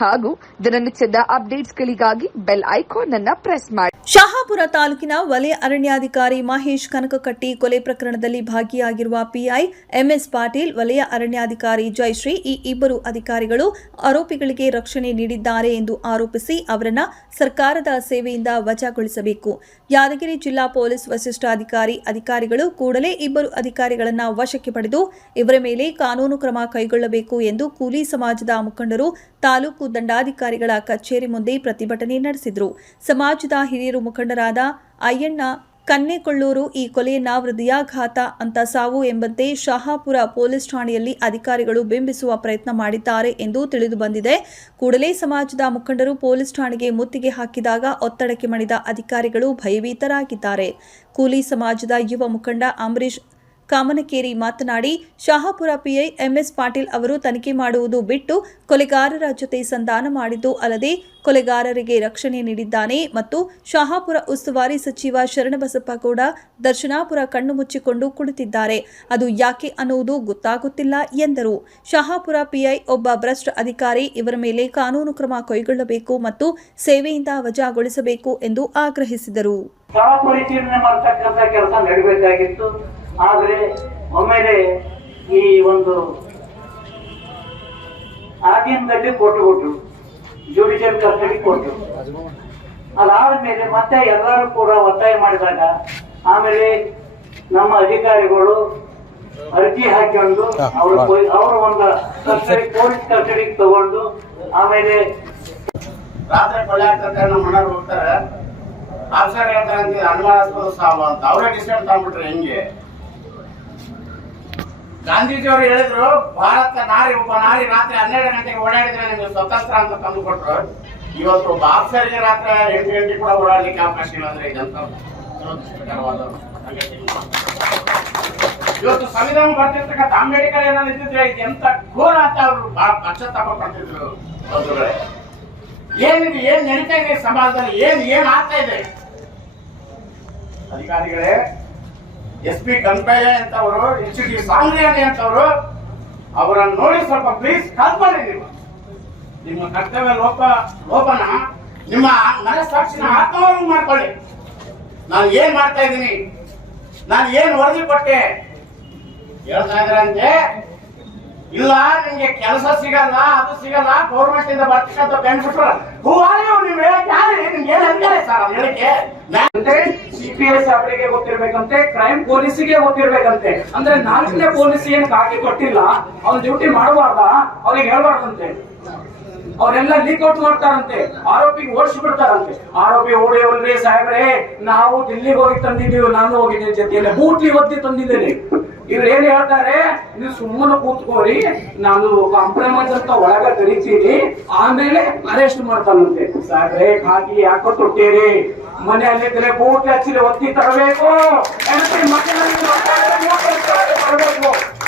ಹಾಗೂ ದಿನನಿತ್ಯದ ಅಪ್ಡೇಟ್ಸ್ಗಳಿಗಾಗಿ ಬೆಲ್ ಐಕಾನ್ ಅನ್ನು ಪ್ರೆಸ್ ಮಾಡಿ. ಶಹಾಪುರ ತಾಲೂಕಿನ ವಲಯ ಅರಣ್ಯಾಧಿಕಾರಿ ಮಹೇಶ್ ಕನಕಕಟ್ಟಿ ಕೊಲೆ ಪ್ರಕರಣದಲ್ಲಿ ಭಾಗಿಯಾಗಿರುವ ಪಿಐ ಎಂಎಸ್ ಪಾಟೀಲ್, ವಲಯ ಅರಣ್ಯಾಧಿಕಾರಿ ಜಯಶ್ರೀ ಈ ಇಬ್ಬರು ಅಧಿಕಾರಿಗಳು ಆರೋಪಿಗಳಿಗೆ ರಕ್ಷಣೆ ನೀಡಿದ್ದಾರೆ ಎಂದು ಆರೋಪಿಸಿ ಅವರನ್ನ ಸರ್ಕಾರದ ಸೇವೆಯಿಂದ ವಜಾಗೊಳಿಸಬೇಕು. ಯಾದಗಿರಿ ಜಿಲ್ಲಾ ಪೊಲೀಸ್ ವರಿಷ್ಠಾಧಿಕಾರಿ ಅಧಿಕಾರಿಗಳು ಕೂಡಲೇ ಇಬ್ಬರು ಅಧಿಕಾರಿಗಳನ್ನು ವಶಕ್ಕೆ ಪಡೆದು ಇವರ ಮೇಲೆ ಕಾನೂನು ಕ್ರಮ ಕೈಗೊಳ್ಳಬೇಕು ಎಂದು ಕೂಲಿ ಸಮಾಜದ ಮುಖಂಡರು ತಾಲೂಕು ದಂಡಾಧಿಕಾರಿಗಳ ಕಚೇರಿ ಮುಂದೆ ಪ್ರತಿಭಟನೆ ನಡೆಸಿದರು. ಸಮಾಜದ ಹಿರಿಯರು ಮುಖಂಡರಾದ ಅಯ್ಯಣ್ಣ, ಕನ್ನೆಕೊಳ್ಳೂರು ಈ ಕೊಲೆಯನ್ನ ಹೃದಯಾಘಾತ ಅಂತ ಸಾವು ಎಂಬಂತೆ ಶಹಾಪುರ ಪೊಲೀಸ್ ಠಾಣೆಯಲ್ಲಿ ಅಧಿಕಾರಿಗಳು ಬಿಂಬಿಸುವ ಪ್ರಯತ್ನ ಮಾಡಿದ್ದಾರೆ ಎಂದು ತಿಳಿದು ಬಂದಿದೆ. ಕೂಡಲೇ ಸಮಾಜದ ಮುಖಂಡರು ಪೊಲೀಸ್ ಠಾಣೆಗೆ ಮುತ್ತಿಗೆ ಹಾಕಿದಾಗ ಒತ್ತಡಕ್ಕೆ ಮಣಿದ ಅಧಿಕಾರಿಗಳು ಭಯಭೀತರಾಗಿದ್ದಾರೆ. ಕೂಲಿ ಸಮಾಜದ ಯುವ ಮುಖಂಡ ಅಂಬರೀಶ್ ಕಾಮನಕೇರಿ ಮಾತನಾಡಿ, ಶಹಾಪುರ ಪಿಐ ಎಂಎಸ್ ಪಾಟೀಲ್ ಅವರು ತನಿಖೆ ಮಾಡುವುದು ಬಿಟ್ಟು ಕೊಲೆಗಾರರ ಜೊತೆ ಸಂಧಾನ ಮಾಡಿದ್ದು ಅಲ್ಲದೆ ಕೊಲೆಗಾರರಿಗೆ ರಕ್ಷಣೆ ನೀಡಿದ್ದಾನೆ ಮತ್ತು ಶಹಾಪುರ ಉಸ್ತುವಾರಿ ಸಚಿವ ಶರಣಬಸಪ್ಪ ಕೂಡ ದರ್ಶನಾಪುರ ಕಣ್ಣು ಮುಚ್ಚಿಕೊಂಡು ಕುಳಿತಿದ್ದಾರೆ. ಅದು ಯಾಕೆ ಅನ್ನುವುದು ಗೊತ್ತಾಗುತ್ತಿಲ್ಲ ಎಂದರು. ಶಹಾಪುರ ಪಿಐ ಒಬ್ಬ ಭ್ರಷ್ಟ ಅಧಿಕಾರಿ ಇವರ ಮೇಲೆ ಕಾನೂನು ಕ್ರಮ ಕೈಗೊಳ್ಳಬೇಕು ಮತ್ತು ಸೇವೆಯಿಂದ ವಜಾಗೊಳಿಸಬೇಕು ಎಂದು ಆಗ್ರಹಿಸಿದರು. ಆದ್ರೆ ಒಮ್ಮೆಲೆ ಈ ಒಂದು ಆಧೀನದಲ್ಲಿ ಕೊಟ್ಟು ಕೊಟ್ಟರು. ಜುಡಿಷಿಯಲ್ ಕಸ್ಟಡಿ ಕೊಟ್ಟರು. ಅದಾದ ಮೇಲೆ ಮತ್ತೆ ಎಲ್ಲರೂ ಕೂಡ ಒತ್ತಾಯ ಮಾಡಿದಾಗ ಆಮೇಲೆ ನಮ್ಮ ಅಧಿಕಾರಿಗಳು ಅರ್ಜಿ ಹಾಕೊಂಡು ಅವರು ಅವರು ಒಂದು ಕಸ್ಟಡಿ ಪೊಲೀಸ್ ಕಸ್ಟಡಿಗೆ ತಗೊಂಡು ಆಮೇಲೆ ರಾತ್ರಿ ಆಗ್ತದೆ ನಮ್ಮ ಮನೆಯವ್ರು ಹೋಗ್ತಾರೆ. ಆಫೀಸರ್ ಹೇಳ್ತಾರೆ ಅಂತ ಅನುಮಾನಾಸ್ಪದ ಸಾವು ಅಂತ. ಅವರೇ ಡಿಸೈಡ್ ತಗೊಂಡ್ಬಿಟ್ರೆ ಹೆಂಗೆ? ಗಾಂಧೀಜಿ ಅವರು ಹೇಳಿದ್ರು, ಭಾರತ ನಾರಿ, ಒಬ್ಬ ನಾರಿ ರಾತ್ರಿ ಹನ್ನೆರಡು ಗಂಟೆಗೆ ಓಡಾಡಿದ್ರೆ ನಿಮ್ಗೆ ಸ್ವತಂತ್ರ ಅಂತ ತಂದು ಕೊಟ್ರು ಇವತ್ತು ಒಬ್ಬ ರಾತ್ರಿ ಎಂಟು ಗಂಟೆ ಕೂಡ ಓಡಾಡ್ಲಿಕ್ಕೆ ಅವಕಾಶ ಇಲ್ಲ ಅಂದ್ರೆ ಇದಂತ ಇವತ್ತು ಸಂವಿಧಾನ ಬರ್ತಿರ್ತಕ್ಕಂಥ ಅಂಬೇಡ್ಕರ್ ಏನಾದ್ರು ಇದ್ದಿದ್ರೆ ಇದು ಎಂತ ಘೋರ ಅಂತ ಅವರು ಪಶ್ಚಾತ್ತಾಪ ಪಡ್ತಿದ್ರು ಏನಿದೆ, ಏನ್ ನಡೀತಾ ಸಮಾಜದಲ್ಲಿ, ಏನ್ ಏನ್ ಆಗ್ತಾ ಇದೆ? ಅಧಿಕಾರಿಗಳೇ ಎಸ್ ಪಿ ಗಂಗಯ್ಯ ಅಂತವರು ಎಚ್ ಡಿ ಸಾಂಗ್ರಿಯಾನಿ ಅಂತವರು ಅವರನ್ನು ನೋಡಿ ಸ್ವಲ್ಪ ಪ್ಲೀಸ್ ಕಲ್ಪನೆ ನೀವು. ನಿಮ್ಮ ಕರ್ತವ್ಯ ಲೋಪ, ಲೋಪನ ನಿಮ್ಮ ಮನಸ್ಸಾಕ್ಷಿನ ಆತ್ಮವನ್ನು ಮಾಡ್ಕೊಳ್ಳಿ. ನಾನು ಏನ್ ಮಾಡ್ತಾ ಇದ್ದೀನಿ? ನಾನು ಏನ್ ವರದಿ ಕೊಟ್ಟೆ? ಹೇಳ್ತಾ ಇದ್ರಂತೆ ಇಲ್ಲ ನಿಮ್ಗೆ ಕೆಲಸ ಸಿಗಲ್ಲ, ಅದು ಸಿಗಲ್ಲ ಗೌರ್ಮೆಂಟ್ ಇಂದ ಬರ್ತಕ್ಕಂಥ ಬೆನಿಫಿಟ್ ಹೂ ನೀವು ಯಾರು? ನಿಮ್ಗೆ ಏನ್ ಅಂತಾರೆ ಸರ್ ಹೇಳಕ್ಕೆ? ಸಿಪಿಎಸ್ ಪಿ ಎಸ್ ಅವರಿಗೆ ಗೊತ್ತಿರ್ಬೇಕಂತೆ ಕ್ರೈಮ್ ಪೊಲೀಸಿಗೆ ಗೊತ್ತಿರ್ಬೇಕಂತೆ. ಅಂದ್ರೆ ನಾಲ್ಕನೇ ಪೊಲೀಸ್ ಏನ್ ಕಾಕಿ ಕೊಟ್ಟಿಲ್ಲ, ಅವ್ನ ಡ್ಯೂಟಿ ಮಾಡಬಾರ್ದ? ಅವ್ರಿಗೆ ಹೇಳ್ಬಾರ್ದಂತೆ. ಅವರೆಲ್ಲ ಲೀಕ್ ಔಟ್ ಮಾಡ್ತಾರಂತೆ. ಆರೋಪಿಗೆ ಓಡಿಸಿ ಬಿಡ್ತಾರಂತೆ ಆರೋಪಿ ಓಡಿಯವಲ್ರಿ ಸಾಹೇಬ್ರೆ, ನಾವು ದಿಲ್ಲಿಗೆ ಹೋಗಿ ತಂದಿದ್ದೀವಿ, ನಾನು ಹೋಗಿದ್ದೀನಿ ಜೊತೆಯಲ್ಲಿ ಬೂಟ್ಲಿ ಒತ್ತಿ ತಂದಿದ್ದೇನೆ. ಇವ್ರು ಏನ್ ಹೇಳ್ತಾರೆ? ನೀವು ಸುಮ್ಮನೆ ಕೂತ್ಕೋರಿ ನಾನು ಕಾಂಪ್ರಮೈಸ್ ಅಂತ ಒಳಗ ಕರಿತೀನಿ, ಆಮೇಲೆ ಅರೆಸ್ಟ್ ಮಾಡ್ತಾನಂತೆ. ಸಾರೆ ಖಾಕಿ ಯಾಕೋ ತೊಟ್ಟೇರಿ? ಮನೆಯಲ್ಲಿದ್ರೆ ಬೂಟ್ ಹಚ್ಚಿದ್ರೆ ಒತ್ತಿ ತರಬೇಕು.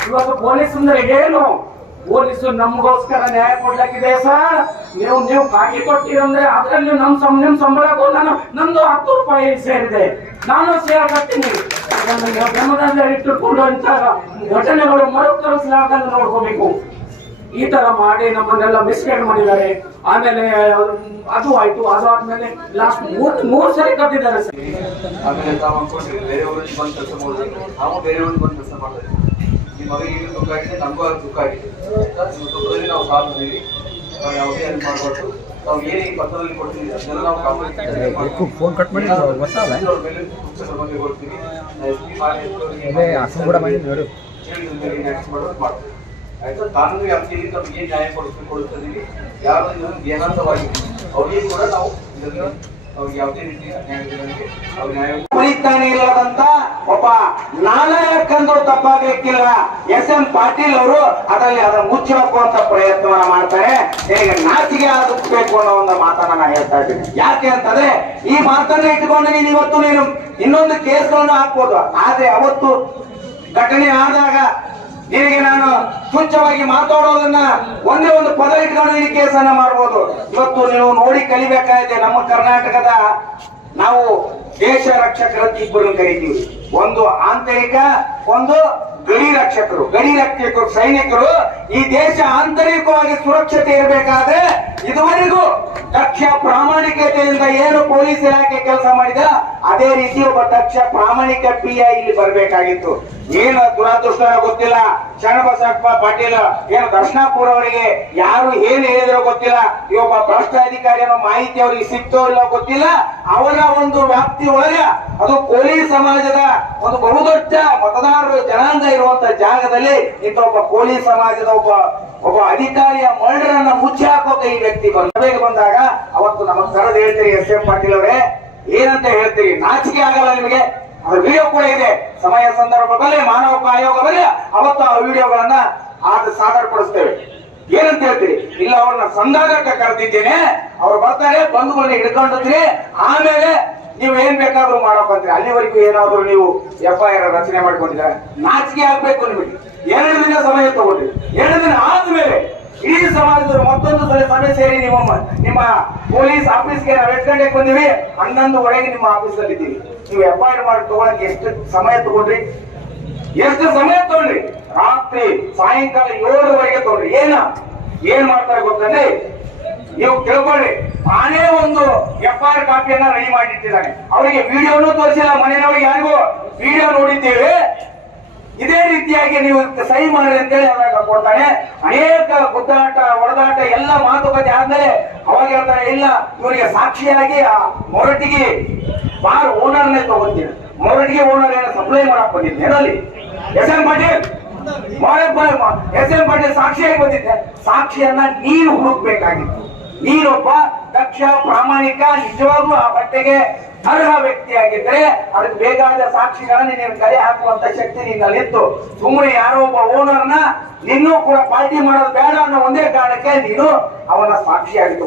ಇವತ್ತು ಪೊಲೀಸ್ ಅಂದ್ರೆ ಏನು? ಪೊಲೀಸು ನಮಗೋಸ್ಕರ ನ್ಯಾಯ ಕೊಡ್ಲಿಕ್ಕಿದೆ ಸರ್. ನೀವು ನೀವು ಕಾಗಿ ಕೊಟ್ಟಿರಂದ್ರೆ ಅದ್ರಲ್ಲಿ ನಮ್ ನಿಮ್ ಸಂಬಳ ನಾನು ನಂದು ಹತ್ತು ರೂಪಾಯಿ ಸೇರಿದೆ. ನಾನು ಬೆಂಬಲದಲ್ಲಿ ಇಟ್ಟುಕೊಂಡು ಇಂಥ ಘಟನೆಗಳು ಮರುಕರಿಸಲಾಗದ ನೋಡ್ಕೋಬೇಕು. ಈ ತರ ಮಾಡಿ ನಮ್ಮನ್ನೆಲ್ಲ ಮಿಸ್ಗೈಡ್ ಮಾಡಿದ್ದಾರೆ. ಆಮೇಲೆ, ಅದು ಆಯ್ತು. ಅದು ಆದ್ಮೇಲೆ ಲಾಸ್ಟ್ ಮೂರ್ ಮೂರ್ ಸರಿ ಕದ್ದಿದ್ದಾರೆ ಸರ್. ಆಮೇಲೆ ತಾವು ಬೇರೆಯವ್ರಿಗೆ ಬಂದು ಕೆಲಸ ನಾವು ಬಂದು ಕೆಲಸ ನಿಮ್ಮ ದುಃಖ ಆಗಿದೆ, ನಮಗೂ ಅದು ದುಃಖ ಆಗಿದೆ. ನಾವು ಸಾಥ್ ಯಾವುದೇ ಮಾಡಬಾರ್ದು ನಾವು ಏನು ಈ ಪತ್ರದಲ್ಲಿ ಕೊಡ್ತೀವಿ ಅದನ್ನೆಲ್ಲ ನಾವು ಕಾಪಾಡಿ ಫೋನ್ ಕಟ್ ಮಾಡಿ ಗೊತ್ತಾಗಲ್ಲ. ಅದೇ ಕೂಡ ಮಾಡಿ ನೋಡು. ನೆಕ್ಸ್ಟ್ ಮಾಡೋದು ಮಾಡ್ತೀವಿ. ಆಯ್ತಾ? ಕಾನೂನು ವ್ಯಾಪ್ತಿಯಲ್ಲಿ ನಮ್ಗೆ ಏನು ನ್ಯಾಯ ಕೊಡ್ತೀವಿ ಯಾರು ಇದನ್ನು ಅವರಿಗೆ ಅವ್ರಿಗೆ ಕೂಡ ನಾವು ಇದನ್ನು ಅವ್ರಿಗೆ ಯಾವುದೇ ರೀತಿ ಉಳಿತಾನೆ ಇಲ್ಲದಂತ ಒಬ್ಬ ನಾಲಾಯಕಂದು ತಪ್ಪಾಗ್ಲಿಕ್ಕಿಲ್ಲ ಎಸ್ ಎಂ ಪಾಟೀಲ್ ಅವರು ಅದರಲ್ಲಿ ಅದನ್ನ ಮುಚ್ಚಿ ಹಾಕುವಂತ ಪ್ರಯತ್ನವನ್ನ ಮಾಡ್ತಾರೆ. ನಿನಗೆ ನಾಚಿಗೆ ಆಗಬೇಕು ಅನ್ನೋ ಒಂದು ಮಾತನ್ನ ನಾನು ಹೇಳ್ತಾ ಇದ್ದೀನಿ. ಯಾಕೆ ಅಂತಂದ್ರೆ ಈ ಮಾತನ್ನ ಇಟ್ಕೊಂಡು ನೀನು ಇವತ್ತು ನೀನು ಇನ್ನೊಂದು ಕೇಸ್ಗಳನ್ನು ಹಾಕ್ಬೋದು. ಆದ್ರೆ ಅವತ್ತು ಘಟನೆ ಆದಾಗ ನಿನಗೆ ನಾನು ತುಚ್ಛವಾಗಿ ಮಾತಾಡೋದನ್ನ ಒಂದೇ ಒಂದು ಪದ ಇಟ್ಕೊಂಡು ನೀನು ಕೇಸನ್ನ ಮಾಡ್ಬೋದು. ಇವತ್ತು ನೀವು ನೋಡಿ ಕಲಿಬೇಕಾಗಿದೆ ನಮ್ಮ ಕರ್ನಾಟಕದ ನಾವು ದೇಶ ರಕ್ಷಕರಂತ ಇಬ್ಬರನ್ನು ಕರಿತೀವಿ. ಒಂದು ಆಂತರಿಕ, ಒಂದು ಗಡಿ ರಕ್ಷಕರು ಗಡಿ ರಕ್ಷಕರು ಸೈನಿಕರು ಈ ದೇಶ ಆಂತರಿಕವಾಗಿ ಸುರಕ್ಷತೆ ಇರಬೇಕಾದ್ರೆ ಇದುವರೆಗೂ ದಕ್ಷ ಪ್ರಾಮಾಣಿಕತೆಯಿಂದ ಏನು ಪೊಲೀಸ್ ಇಲಾಖೆ ಕೆಲಸ ಮಾಡಿದ, ಅದೇ ರೀತಿ ಒಬ್ಬ ದಕ್ಷ ಪ್ರಾಮಾಣಿಕ ಪಿ ಐ ಇಲ್ಲಿ ಬರಬೇಕಾಗಿತ್ತು. ಏನು ದುರಾದೃಷ್ಟ ಗೊತ್ತಿಲ್ಲ. ಶರಣಬಸಪ್ಪ ಪಾಟೀಲ್ ಏನು ದರ್ಶನಾಪುರ ಅವರಿಗೆ ಯಾರು ಏನ್ ಹೇಳಿದ್ರೋ ಗೊತ್ತಿಲ್ಲ. ಈ ಒಬ್ಬ ಭ್ರಷ್ಟ ಅಧಿಕಾರಿ ಅನ್ನೋ ಮಾಹಿತಿ ಅವರಿಗೆ ಸಿಕ್ತೋ ಇಲ್ಲ ಗೊತ್ತಿಲ್ಲ. ಅವರ ಒಂದು ವ್ಯಾಪ್ತಿ ಒಳಗೆ ಅದು ಕೋಲಿ ಸಮಾಜದ ಒಂದು ಬಹುದೊಡ್ಡ ಮತದಾರರು ಜನಾಂಗ ಇರುವಂತ ಜಾಗದಲ್ಲಿ ಇಂಥ ಒಬ್ಬ ಕೋಲಿ ಸಮಾಜದ ಒಬ್ಬ ಒಬ್ಬ ಅಧಿಕಾರಿಯ ಮರ್ಡರ್ ಅನ್ನ ಮುಚ್ಚಿ ಹಾಕೋಕೆ ಈ ವ್ಯಕ್ತಿ ಬಂದ ಬಂದಾಗ ಅವತ್ತು ನಮಗ್ ಕರೆದು ಹೇಳ್ತೀರಿ ಎಸ್ ಎಂ ಪಾಟೀಲ್ ಅವರೇ. ಏನಂತ ಹೇಳ್ತೀರಿ? ನಾಚಿಕೆ ಆಗಲ್ಲ ನಿಮಗೆ. ಅದ್ರ ವಿಡಿಯೋ ಕೂಡ ಇದೆ. ಸಮಯ ಸಂದರ್ಭದಲ್ಲಿ ಮಾನವ ಆಯೋಗ ಬರಲಿ. ಅವತ್ತು ಆ ವಿಡಿಯೋಗಳನ್ನ ಆದ ಸಾದರಪಡಿಸ್ತೇವೆ. ಏನಂತ ಹೇಳ್ತೀರಿ? ಇಲ್ಲ, ಅವ್ರನ್ನ ಸಂಧಾನಕ್ಕೆ ಕರೆದಿದ್ದೇನೆ. ಅವ್ರು ಬರ್ತಾರೆ ಬಂಧುಗಳನ್ನ ಹಿಡ್ಕೊಂಡಿದ್ರಿ ಆಮೇಲೆ ನೀವು ಏನ್ ಬೇಕಾದ್ರೂ ಮಾಡೋಕಂತೀರಿ ಅಲ್ಲಿವರೆಗೂ ಏನಾದ್ರೂ ನೀವು ಎಫ್ ಐ ರಚನೆ ಮಾಡ್ಕೊಂಡಿದ್ದಾರೆ? ನಾಚಿಕೆ ಆಗ್ಬೇಕು ನಿಮಗೆ. ಎರಡು ದಿನ ಸಮಯ ತಗೊಂಡ್ರಿ ಎರಡು ದಿನ ಆದ್ಮೇಲೆ ಇಡೀ ಸಮಾಜದವರು ಮತ್ತೊಂದು ಸಲ ಸಭೆ ಸೇರಿ ನಿಮ್ಮ ನಿಮ್ಮ ಪೊಲೀಸ್ ಆಫೀಸ್ಗೆ ನಾವು ಎಷ್ಟು ಗಂಟೆಗೆ ಬಂದಿವಿ. ಹನ್ನೊಂದುವರೆಗೆ ನಿಮ್ಮ ಆಫೀಸ್ ಅಲ್ಲಿ ಇದ್ದೀವಿ. ನೀವು ಎಫ್ ಐ ಮಾಡಿ ತಗೊಳಕ್ ಎಷ್ಟು ಸಮಯ ತಗೊಂಡ್ರಿ ಎಷ್ಟು ಸಮಯ ತಗೊಂಡ್ರಿ ರಾತ್ರಿ ಸಾಯಂಕಾಲ ಏಳುವರೆಗೆ ತಗೊಂಡ್ರಿ ಏನ? ಏನ್ ಮಾಡ್ತಾರೆ ಗೊತ್ತಂದ್ರೆ ನೀವು ತಿಳ್ಕೊಳ್ಳಿ. ತಾನೇ ಒಂದು ಎಫ್ ಆರ್ ಕಾಪಿಯನ್ನ ರೆಡಿ ಮಾಡಿಟ್ಟಿದ್ದಾನೆ. ಅವರಿಗೆ ವಿಡಿಯೋನು ತೋರಿಸಿಲ್ಲ ಮನೆಯವ್ರಿಗೆ ಯಾರಿಗೂ ವಿಡಿಯೋ ನೋಡಿದ್ದೇವೆ. ಇದೇ ರೀತಿಯಾಗಿ ನೀವು ಸಹಿ ಮಾಡಿ ಅಂತೇಳಿ ಅವಾಗ ಕೊಡ್ತಾನೆ. ಅನೇಕ ಗುದ್ದಾಟ ಹೊಡೆದಾಟ ಎಲ್ಲ ಮಾತುಕತೆ ಆದ್ಮೇಲೆ ಅವಾಗ ಹೇಳ್ತಾರೆ, ಇಲ್ಲ, ಇವರಿಗೆ ಸಾಕ್ಷಿಯಾಗಿ ಆ ಮೊರಟಿಗೆ ಬಾರ್ ಓನರ್ನೇ ತಗೋತೀನಿ ಮೊರಟಿಗೆ ಓನರ್ ಏನೋ ಸಪ್ಲೈ ಮಾಡಕ್ ಬಂದಿದ್ದೆ. ಅಲ್ಲಿ S M Patil? S M Patil ಸಾಕ್ಷಿಯಾಗಿ ಬಂದಿದ್ದೆ. ಸಾಕ್ಷಿಯನ್ನ ನೀನು ಹುಡುಕ್ಬೇಕಾಗಿತ್ತು. ನೀನೊಬ್ಬ ದಕ್ಷ ಪ್ರಾಮಾಣಿಕ, ನಿಜವಾಗ್ಲೂ ಆ ಬಟ್ಟೆಗೆ ಅರ್ಹ ವ್ಯಕ್ತಿಯಾಗಿದ್ರೆ ಅದಕ್ಕೆ ಬೇಕಾದ ಸಾಕ್ಷಿಗಳನ್ನ ನೀನು ಕಲೆ ಹಾಕುವಂತ ಶಕ್ತಿ ನಿನ್ನಲ್ಲಿತ್ತು. ಸುಮ್ಮನೆ ಯಾರೋ ಒಬ್ಬ ಓನರ್ನ ನಿನ್ನೂ ಕೂಡ ಪಾರ್ಟಿ ಮಾಡೋದು ಬೇಡ ಅನ್ನೋ ಒಂದೇ ಕಾರಣಕ್ಕೆ ನೀನು ಅವನ ಸಾಕ್ಷಿಯಾಗಿತ್ತು